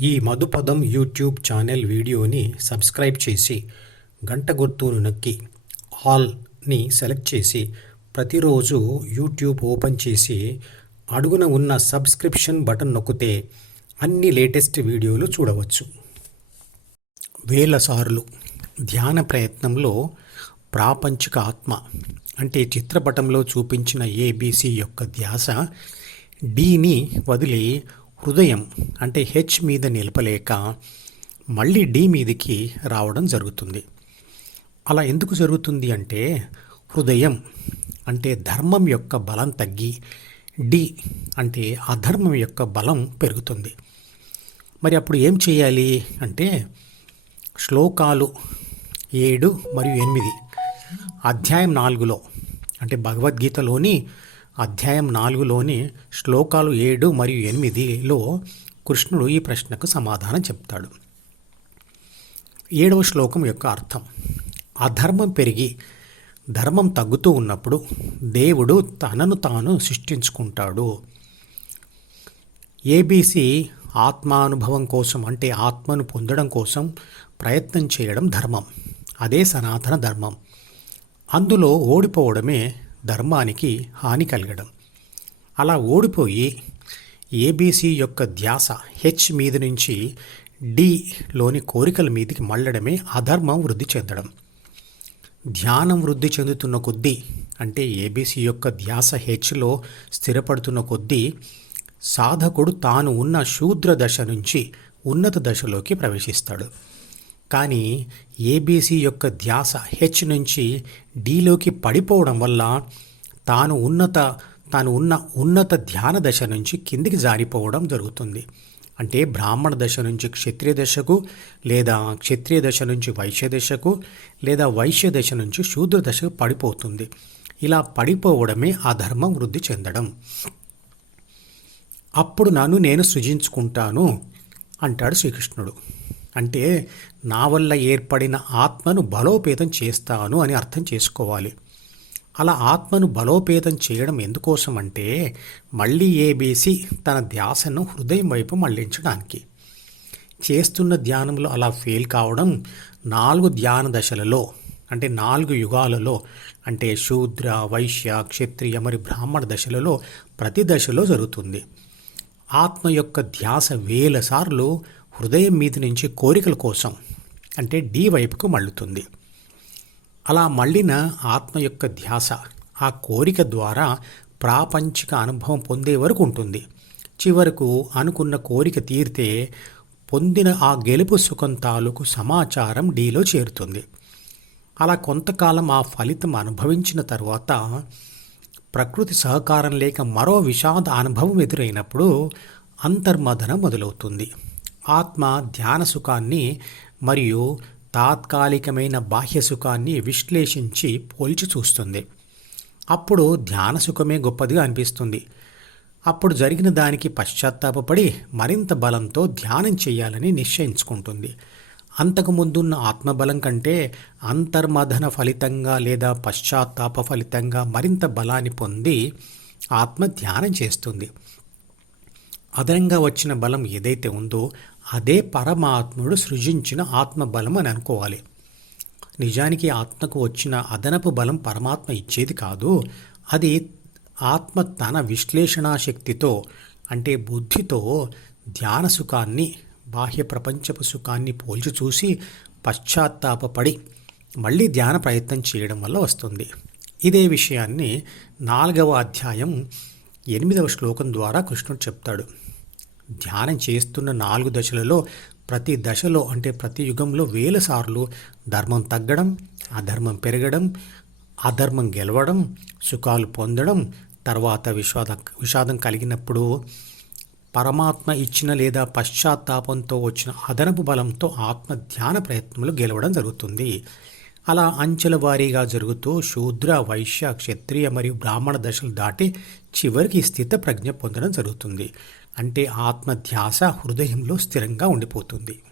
ఈ మధుపదం YouTube channel వీడియోని subscribe చేసి గంట గుర్తును నొక్కి ఆల్ని సెలెక్ట్ చేసి ప్రతిరోజు యూట్యూబ్ ఓపెన్ చేసి అడుగున ఉన్న సబ్స్క్రిప్షన్ బటన్ నొక్కితే అన్ని లేటెస్ట్ వీడియోలు చూడవచ్చు. వేల సార్లు ధ్యాన ప్రయత్నంలో ప్రాపంచిక ఆత్మ అంటే చిత్రపటంలో చూపించిన ఏబీసీ యొక్క ధ్యాస డీని వదిలి హృదయం అంటే హెచ్ మీద నిలపలేక మళ్ళీ డి మీదకి రావడం జరుగుతుంది. అలా ఎందుకు జరుగుతుంది అంటే హృదయం అంటే ధర్మం యొక్క బలం తగ్గి డి అంటే అధర్మం యొక్క బలం పెరుగుతుంది. మరి అప్పుడు ఏం చేయాలి అంటే శ్లోకాలు ఏడు మరియు ఎనిమిది అధ్యాయం నాలుగులో అంటే భగవద్గీతలోని అధ్యాయం నాలుగులోని శ్లోకాలు ఏడు మరియు ఎనిమిదిలో కృష్ణుడు ఈ ప్రశ్నకు సమాధానం చెప్తాడు. ఏడవ శ్లోకం యొక్క అర్థం అధర్మం పెరిగి ధర్మం తగ్గుతూ ఉన్నప్పుడు దేవుడు తనను తాను సృష్టించుకుంటాడు. ఏబీసీ ఆత్మానుభవం కోసం అంటే ఆత్మను పొందడం కోసం ప్రయత్నం చేయడం ధర్మం అదే సనాతన ధర్మం. అందులో ఓడిపోవడమే ధర్మానికి హాని కలగడం. అలా ఓడిపోయి ఏబీసీ యొక్క ధ్యాస హెచ్ మీద నుంచి డిలోని కోరికల మీదకి మళ్ళడమే అధర్మం వృద్ధి చెందడం. ధ్యానం వృద్ధి చెందుతున్న కొద్దీ అంటే ఏబీసీ యొక్క ధ్యాస హెచ్లో స్థిరపడుతున్న కొద్దీ సాధకుడు తాను ఉన్న శూద్ర దశ నుంచి ఉన్నత దశలోకి ప్రవేశిస్తాడు. కానీ ఏబీసీ యొక్క ధ్యాస హెచ్ నుంచి డీలోకి పడిపోవడం వల్ల తాను ఉన్నత తాను ఉన్న ఉన్నత ధ్యాన దశ నుంచి కిందికి జారిపోవడం జరుగుతుంది. అంటే బ్రాహ్మణ దశ నుంచి క్షత్రియ దశకు లేదా క్షత్రియ దశ నుంచి వైశ్య దశకు లేదా వైశ్య దశ నుంచి శూద్ర దశకు పడిపోతుంది. ఇలా పడిపోవడమే ఆ ధర్మం వృద్ధి చెందడం. అప్పుడు నన్ను నేను సృజించుకుంటాను అంటాడు శ్రీకృష్ణుడు. అంటే నా వల్ల ఏర్పడిన ఆత్మను బలోపేతం చేస్తాను అని అర్థం చేసుకోవాలి. అలా ఆత్మను బలోపేతం చేయడం ఎందుకోసం అంటే మళ్ళీ ఏబీసీ తన ధ్యాసను హృదయం వైపు మళ్ళించడానికి. చేస్తున్న ధ్యానంలో అలా ఫెయిల్ కావడం నాలుగు ధ్యాన దశలలో అంటే నాలుగు యుగాలలో అంటే శూద్ర వైశ్య క్షత్రియ మరి బ్రాహ్మణ దశలలో ప్రతి దశలో జరుగుతుంది. ఆత్మ యొక్క ధ్యాస వేల సార్లు హృదయం మీద నుంచి కోరికల కోసం అంటే డి వైపుకు మళ్ళుతుంది. అలా మళ్ళిన ఆత్మ యొక్క ధ్యాస ఆ కోరిక ద్వారా ప్రాపంచిక అనుభవం పొందే వరకు ఉంటుంది. చివరకు అనుకున్న కోరిక తీరితే పొందిన ఆ గెలుపు సుఖం తాలూకు సమాచారం డీలో చేరుతుంది. అలా కొంతకాలం ఆ ఫలితం అనుభవించిన తర్వాత ప్రకృతి సహకారం లేక మరో విషాద అనుభవం ఎదురైనప్పుడు అంతర్మథనం మొదలవుతుంది. ఆత్మ ధ్యాన సుఖాన్ని మరియు తాత్కాలికమైన బాహ్య సుఖాన్ని విశ్లేషించి పోల్చి చూస్తుంది. అప్పుడు ధ్యాన సుఖమే గొప్పదిగా అనిపిస్తుంది. అప్పుడు జరిగిన దానికి పశ్చాత్తాపడి మరింత బలంతో ధ్యానం చేయాలని నిశ్చయించుకుంటుంది. అంతకుముందున్న ఆత్మబలం కంటే అంతర్మథన ఫలితంగా లేదా పశ్చాత్తాప ఫలితంగా మరింత బలాన్ని పొంది ఆత్మ ధ్యానం చేస్తుంది. అదనంగా వచ్చిన బలం ఏదైతే ఉందో అదే పరమాత్ముడు సృజించిన ఆత్మబలం అని అనుకోవాలి. నిజానికి ఆత్మకు వచ్చిన అదనపు బలం పరమాత్మ ఇచ్చేది కాదు. అది ఆత్మ తన విశ్లేషణా శక్తితో అంటే బుద్ధితో ధ్యాన సుఖాన్ని బాహ్య ప్రపంచపు సుఖాన్ని పోల్చి చూసి పశ్చాత్తాపడి మళ్ళీ ధ్యాన ప్రయత్నం చేయడం వల్ల వస్తుంది. ఇదే విషయాన్ని నాలుగవ అధ్యాయం ఎనిమిదవ శ్లోకం ద్వారా కృష్ణుడు చెప్తాడు. ధ్యానం చేస్తున్న నాలుగు దశలలో ప్రతి దశలో అంటే ప్రతి యుగంలో వేల సార్లు ధర్మం తగ్గడం అధర్మం పెరగడం అధర్మం గెలవడం సుఖాలు పొందడం తర్వాత విషాద విషాదం కలిగినప్పుడు పరమాత్మ ఇచ్చిన లేదా పశ్చాత్తాపంతో వచ్చిన అదనపు బలంతో ఆత్మ ధ్యాన ప్రయత్నంలో గెలవడం జరుగుతుంది. అలా అంచెల వారీగా జరుగుతూ శూద్ర వైశ్య క్షత్రియ మరియు బ్రాహ్మణ దశలు దాటి చివరికి స్థిత ప్రజ్ఞ పొందడం జరుగుతుంది. అంటే ఆత్మ ధ్యాస హృదయంలో స్థిరంగా ఉండిపోతుంది.